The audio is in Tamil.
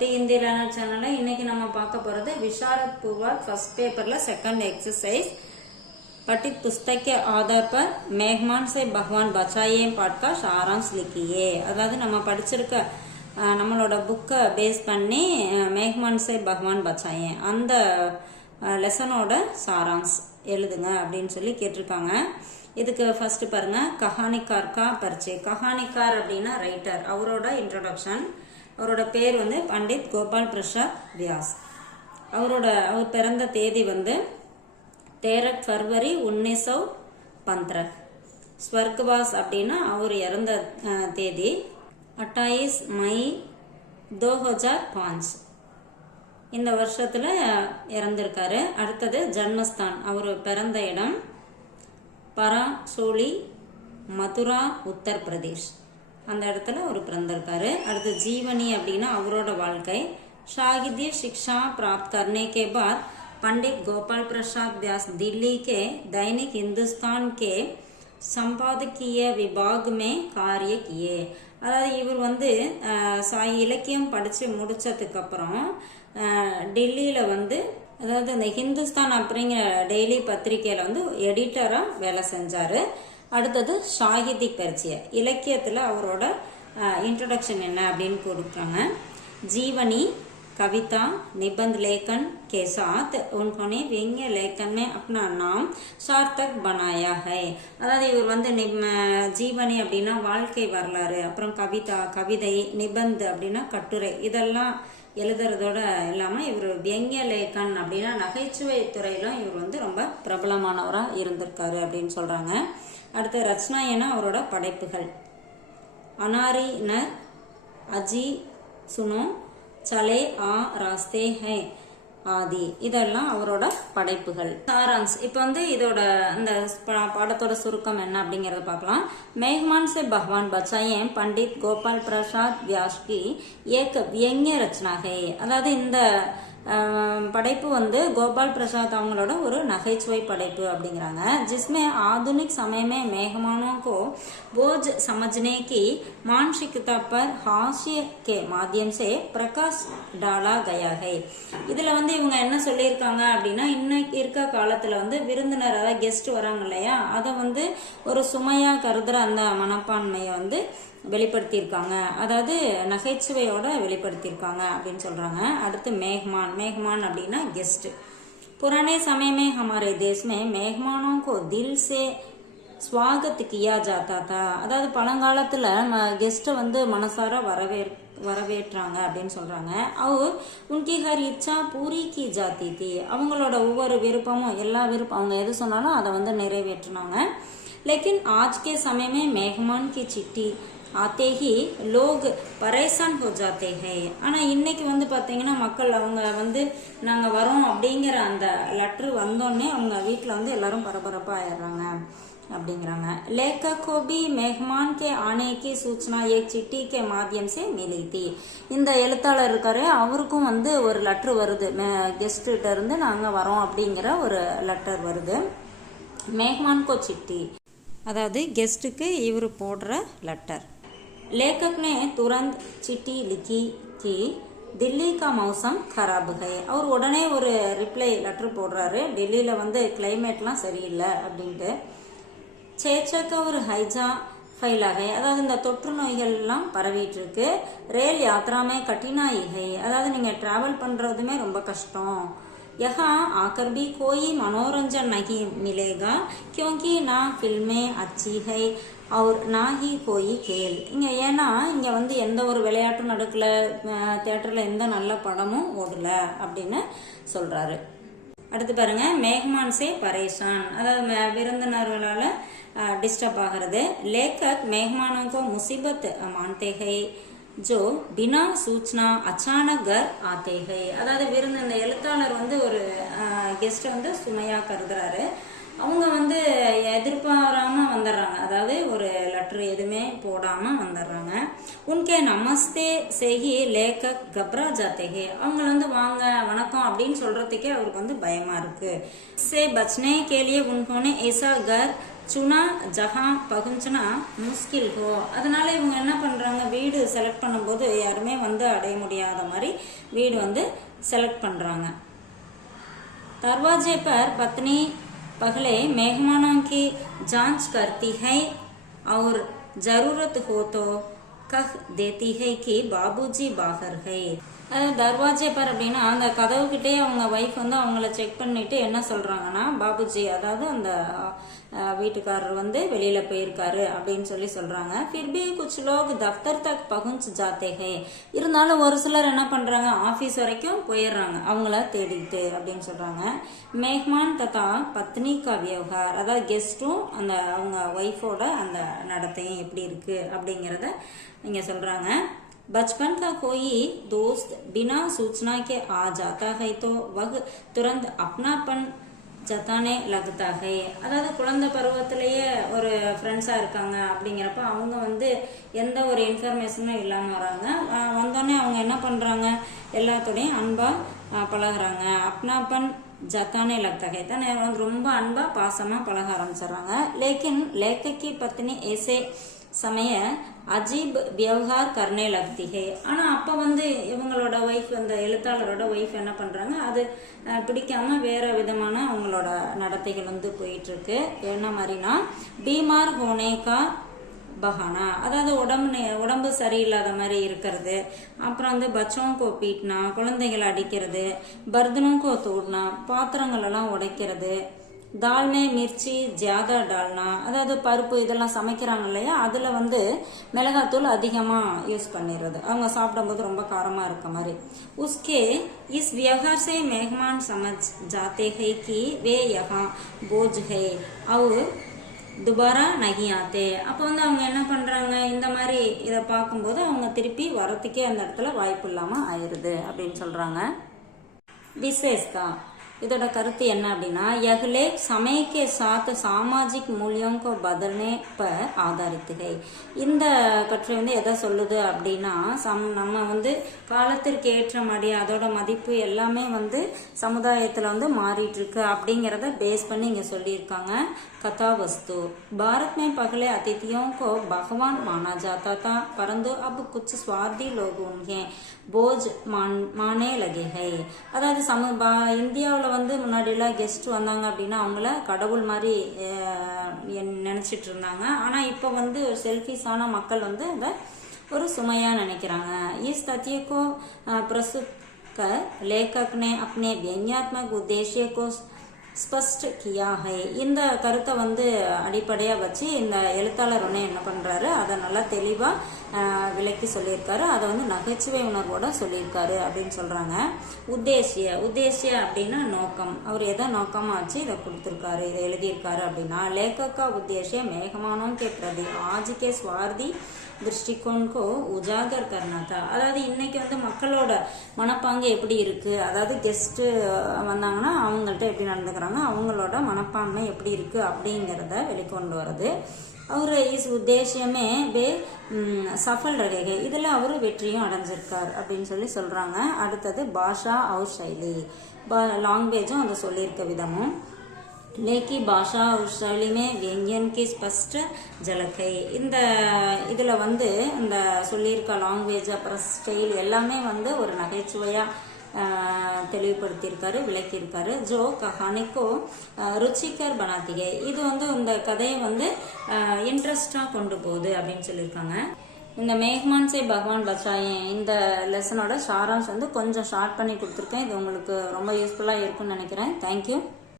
टी हिंदी लर्नर चैनल इनकी நம்ம பார்க்க போறது विशारद पूर्वक फर्स्ट पेपर ला सेकंड एक्सरसाइज पठित पुस्तक के आधार पर मेहमान से भगवान बचाइए पाठ का सारांश लिखिए அதாவது நம்ம படிச்சிருக்க நம்மளோட புக்க பேஸ் பண்ணி मेहमान से भगवान बचाइए அந்த லெசனோட சாராंश எழுதுங்க அப்படினு சொல்லி கேட்டிருக்காங்க இதுக்கு ஃபர்ஸ்ட் பாருங்க கஹானிகார் का परिचय கஹானிகார் அப்படினா ரைட்டர் அவரோட இன்ட்ரோடக்ஷன் அவரோட பேர் வந்து பண்டிட் கோபால் பிரசாத் வியாஸ் அவர் பிறந்த தேதி வந்து 13 फरवरी 1915 ஸ்வர்கவாஸ் அப்படினா அவர் இறந்த தேதி 28 मई 2005 இந்த வருஷத்துல இறந்திருக்காரு அடுத்தது ஜன்மஸ்தான் அவர் பிறந்த இடம் பராசோலி மதுரா உத்தர் பிரதேஷ் அந்த இடத்துல அவர் பிறந்திருக்காரு அடுத்து जीवनी அப்படினா அவரோட வாழ்க்கை शागिर्दी शिक्षा प्राप्त करने के बाद पंडित गोपाल प्रसाद व्यास दिल्ली के दैनिक हिंदुस्तान के संपादकीय विभाग में कार्य किए அதாவது இவர் வந்து இலக்கியம் படிச்சு முடிச்சதுக்கு அப்புறம் டெல்லியில வந்து அதாவது இந்த ஹிந்துஸ்தான் அப்படிங்கிற டெய்லி பத்திரிகையில வந்து எடிட்டரா வேலை செஞ்சாரு அடுத்தது சாகித்யிக் परिचय இலக்கியத்துல அவரோட इंट्रोडक्शन என்ன அப்படினு கொடுத்தாங்க जीवनी कविता निबंध लेखन के साथ उन्होंने व्यंग्य लेखन में अपना नाम सार्थक बनाया है அதாவது இவர் வந்து ஜீவனி அப்படினா வாழ்க்கை வரலாறு அப்புறம் கவிதை நிபந்த் அப்படினா கட்டுரை இதெல்லாம் எழுதுறதோட இல்லாம இவர் व्यंग्य लेखन அப்படினா நகைச்சுவை துறையில இவர் வந்து ரொம்ப பிரபலமானவரா இருந்திருக்காரு அப்படின்னு சொல்றாங்க அடுத்து ரச்சனாயன அவரோட படைப்புகள் அனாரி ந அஜி சுனோ சலே ஆ ராஸ்தே ஹே ஆதி இதெல்லாம் அவரோட படைப்புகள் சாராंश இப்போ வந்து இதோட அந்த பாடத்தோட சுருக்கம் என்ன அப்படிங்கறத பார்க்கலாம் मेहमान से भगवान बचाइए पंडित गोपाल प्रसाद व्यास की एक व्यंग्य रचना है அதாவது இந்த படைப்பு வந்து கோபால் பிரசாத் அவங்களோட ஒரு நகைச்சுவை படைப்பு அப்படிங்கிறாங்க जिसमें आधुनिक समय में मेहमानों को बोझ समझने की मानसिकता पर हास्य के माध्यम से प्रकाश डाला गया है இதுல வந்து இவங்க என்ன சொல்லியிருக்காங்க அப்படின்னா இன்னைக்கு இருக்க காலத்துல வந்து விருந்தினர் அதாவது கெஸ்ட் வராங்க இல்லையா அதை வந்து ஒரு சுமையா கருதுற அந்த மனப்பான்மையை வந்து வெளிப்படுத்தியிருக்காங்க அதாவது நகைச்சுவையோட வெளிப்படுத்தியிருக்காங்க அப்படின்னு சொல்றாங்க அடுத்து मेहमान அப்படின்னா गेस्ट पुराने समय में हमारे देश में मेहमानों को दिल से स्वागत किया जाता था அதாவது பழங்காலத்துல கெஸ்ட் வந்து மனசார வரவேற்றாங்க அப்படின்னு சொல்றாங்க அவர் उनकी हर इच्छा पूरी की जाती थी அவங்களோட ஒவ்வொரு விருப்பமும் எல்லா விருப்பம் அவங்க எது சொன்னாலும் அதை வந்து நிறைவேற்றினாங்க लेकिन आज के समय में मेहमान की चिट्ठी आते ही लोग परेशान हो जाते हैं ஆனா இன்னைக்கு வந்து பாத்தீங்கன்னா மக்கள் அவங்க வந்து நாங்க வரோம் அப்படிங்கிற அந்த லெட்டர் வந்தோடனே அவங்க வீட்டுல வந்து எல்லாரும் பரபரப்பா ஆயிடுறாங்க அப்படிங்கிறாங்க लेखक को भी मेहमान के आने की सूचना एक चिट्ठी के माध्यम से मिली थी இந்த எழுத்தாளர் இருக்காரு அவருக்கும் வந்து ஒரு லெட்டர் வருது கெஸ்ட் கிட்ட இருந்து நாங்க வரோம் அப்படிங்கிற ஒரு லெட்டர் வருது मेहमान को चिट्ठी அதாவது கெஸ்ட்டுக்கு இவர் போடுற லெட்டர் लेखक ने तुरंत चिट्ठी लिखी कि दिल्ली का मौसम खराब है அவர் உடனே ஒரு ரிப்ளை லெட்டர் போடுறாரு டெல்லியில வந்து கிளைமேட்லாம் சரியில்லை அப்படின்ட்டு சேச்சக் ஒரு ஹைஜா ஃபைலா है அதாவது இந்த தொற்று நோய்கள் எல்லாம் பரவிட்டு இருக்கு ரயில் யாத்ராமே கட்டினாயி है அதாவது நீங்க டிராவல் பண்றதுமே ரொம்ப கஷ்டம் यहाँ आकर भी कोई मनोरंजन नहीं मिलेगा क्योंकि ना फिल्में अच्छी है और ना ही कोई खेल இங்க ஏன்னா இங்க வந்து எந்த ஒரு விளையாட்டும் நடக்கல தியேட்டர்ல எந்த நல்ல படமும் ஓடல அப்படின்னு சொல்றாரு அடுத்து பாருங்க मेहमान से परेशान அதாவது விருந்தினர்களால டிஸ்டர்ப் ஆகிறது लेखक मेहमानों को मुसीबत मानते हैं जो बिना सूचना अचानक घर आते हैं அதாவது விருந்து இந்த எழுத்தாளர் வந்து ஒரு கெஸ்ட் வந்து சுமையா கருதுறாரு அவங்க வந்து எதிர்பாராம வந்துடுறாங்க அதாவது ஒரு லெட்டர் எதுவுமே போடாம வந்துடுறாங்க उनके नमस्ते से ही लेखक घबरा जाते हैं. அவங்க வந்து வாங்க வணக்கம் அப்படின்னு சொல்றதுக்கே அவருக்கு வந்து பயமா இருக்கு. से बचने के लिए उन्होंने ऐसा घर चुना जहां पहुंचना मुश्किल हो. அதனால இவங்க என்ன பண்றாங்க, வீடு செலக்ட் பண்ணும்போது யாருமே வந்து அடைய முடியாத மாதிரி வீடு வந்து செலக்ட் பண்றாங்க. दरवाजे पर पत्नी पहले मेहमानों की जांच करती है और जरूरत हो तो कह देती है कि बाबूजी बाहर है. அதாவது தர்வாஜே பர் அப்படின்னா அந்த கதவுக்கிட்டே அவங்க ஒய்ஃப் வந்து அவங்கள செக் பண்ணிட்டு என்ன சொல்றாங்கன்னா, பாபுஜி அதாவது அந்த வீட்டுக்காரர் வந்து வெளியில போயிருக்காரு அப்படின்னு சொல்றாங்க. ஃபிர் பி குச் லோக் தஃப்தர் தக் பகுஞ்ச் ஜாத்தே ஹே. இருந்தாலும் ஒரு சிலர் என்ன பண்றாங்க, ஆபீஸ் வரைக்கும் போயிடுறாங்க அவங்கள தேடிட்டு அப்படின்னு சொல்றாங்க. மேஹ்மான் ததா பத்னி கா வியவஹார், அதாவது கெஸ்டும் அந்த அவங்க ஒய்ஃபோட அந்த நடத்தையும் எப்படி இருக்கு அப்படிங்கிறத இங்க சொல்றாங்க. बचपन का कोई दोस्त बिना सूचना के आ जाता है तो वह तुरंत अपनापन ஜத்தானே லகுத்தா ஹை. அதாவது குழந்தை பருவத்திலேயே ஒரு ஃப்ரெண்ட்ஸா இருக்காங்க அப்படிங்கிறப்ப அவங்க வந்து எந்த ஒரு இன்ஃபர்மேஷனும் இல்லாம வராங்க. வந்தோடனே அவங்க என்ன பண்றாங்க, எல்லாத்தோடையும் அன்பா பழகுறாங்க. அப்னாப்பன் ஜத்தானே லக்தா ஹை தானே ரொம்ப அன்பா பாசமா பழக ஆரம்பிச்சிடுறாங்க. லேக்கின் லேக்கி பத்னி ஏசே சமய அஜீப் வியவஹார் கர்னே லக்தி ஹே. ஆனா அப்ப வந்து இவங்களோட ஒய்ஃப், அந்த எழுத்தாளரோட ஒய்ஃப் என்ன பண்றாங்க, அது பிடிக்காம வேற விதமான அவங்களோட நடத்தைகள் வந்து போயிட்டு இருக்கு. என்ன மாதிரினா, பீமார் ஹோனேகா பஹானா, அதாவது உடம்பு சரியில்லாத மாதிரி இருக்கிறது. அப்புறம் வந்து பச்சோங்கோ பீட்னா, குழந்தைகளை அடிக்கிறது. பர்தனோங்கோ தோட்னா, பாத்திரங்கள் எல்லாம் உடைக்கிறது. தால்மே மிர்ச்சி ஜியாதா டால்னா, அதாவது பருப்பு இதெல்லாம் சமைக்கிறாங்க இல்லையா, அதுல வந்து மிளகாத்தூள் அதிகமா யூஸ் பண்ணிடுறது, அவங்க சாப்பிடும்போது ரொம்ப காரமா இருக்க மாதிரி. உஸ்கே இஸ் வியவஹார் से मेहमान समझ जाते हैं कि वे यहाँ बोझ है और துபாரா நகி ஆத்தே. அப்போ வந்து அவங்க என்ன பண்றாங்க, இந்த மாதிரி இதை பார்க்கும்போது அவங்க திருப்பி வரத்துக்கே அந்த இடத்துல வாய்ப்பு இல்லாம ஆயிருது அப்படின்னு சொல்றாங்க. விசேஷா இதோட கருத்து என்ன அப்படின்னா, यह लेख समय के साथ सामाजिक मूल्यों को बदलने पर आधारित है. இந்த கட்டுரை வந்து எதை சொல்லுது அப்படின்னா, நம்ம வந்து காலத்திற்கு ஏற்ற மாதிரி அதோட மதிப்பு எல்லாமே வந்து சமுதாயத்துல வந்து மாறிட்டு இருக்கு அப்படிங்கிறத பேஸ் பண்ணி இங்க சொல்லியிருக்காங்க. कथा वस्तु भारत में पहले अतिथियों को भगवान माना जाता था, परंतु अब कुछ स्वार्थी लोग उन्हें बोझ माने लगे हैं. அதாவது இந்தியாவில் வந்து முன்னாடிலாம் கெஸ்ட் வந்தாங்க அப்படின்னா அவங்கள கடவுள் மாதிரி நினைச்சிட்டு இருந்தாங்க. ஆனா இப்போ வந்து செல்ஃபிஷான மக்கள் வந்து அதை ஒரு சுமையா நினைக்கிறாங்க. इस तथ्य को प्रस्तुत कर लेखक ने अपने व्यंग्यात्मक उद्देश्य को ஸ்பஷ்ட் கியா ஹை. இந்த கருத்தை வந்து அடிப்படையா வச்சு இந்த எழுத்தாளர் ஒன்று என்ன பண்றாரு, அதை நல்லா தெளிவா விளக்கி சொல்லியிருக்காரு. அதை வந்து நகைச்சுவை உணர்வோட சொல்லியிருக்காரு அப்படின்னு சொல்றாங்க. உத்தேசிய அப்படின்னா நோக்கம், அவர் எதை நோக்கமா வச்சு இதை கொடுத்திருக்காரு, இதை எழுதியிருக்காரு அப்படின்னா, லேக்கா உத்தேசிய மேகமானோம் கே பிரதி ஆஜ் கே ஸ்வார்தி திருஷ்டிகோன்கோ உஜாகர் கர்னாதா. அதாவது இன்னைக்கு வந்து மக்களோட மனப்பாங்கு எப்படி இருக்கு, அதாவது கெஸ்ட் வந்தாங்கன்னா அவங்கள்ட்ட எப்படி நடந்துக்கிறாங்க, அவங்களோட மனப்பான்மை எப்படி இருக்கு அப்படிங்கிறத வெளிக்கொண்டு வருது. அவர் இஸ் உத்தேசியமே சஃபல் ரகே, இதுல அவரு வெற்றியும் அடைஞ்சிருக்கார் அப்படின்னு சொல்றாங்க. அடுத்தது பாஷா அவர் சைலி, லாங்குவேஜும் அதை சொல்லியிருக்க விதமும். लेकी भाषा और शैली में व्यंजन की स्पष्ट झलक है. இந்த இதுல வந்து இந்த சொல்லியிருக்க லாங்குவேஜ் அப்புறம் ஸ்டைல் எல்லாமே வந்து ஒரு நகைச்சுவையா தெளிவுபடுத்தியிருக்காரு, விளக்கியிருக்காரு. ஜோ கஹானிக்கோ ருச்சிகர் பனாத்திகே, இது வந்து இந்த கதையை வந்து இன்ட்ரெஸ்டா கொண்டு போகுது அப்படின்னு சொல்லியிருக்காங்க. இந்த மேஹ்மான் சே பகவான் பச்சாயே இந்த லெசனோட சாராம்ஸ் வந்து கொஞ்சம் ஷார்ட் பண்ணி கொடுத்துருக்கேன். இது உங்களுக்கு ரொம்ப யூஸ்ஃபுல்லா இருக்கும்னு நினைக்கிறேன். தேங்க்யூ.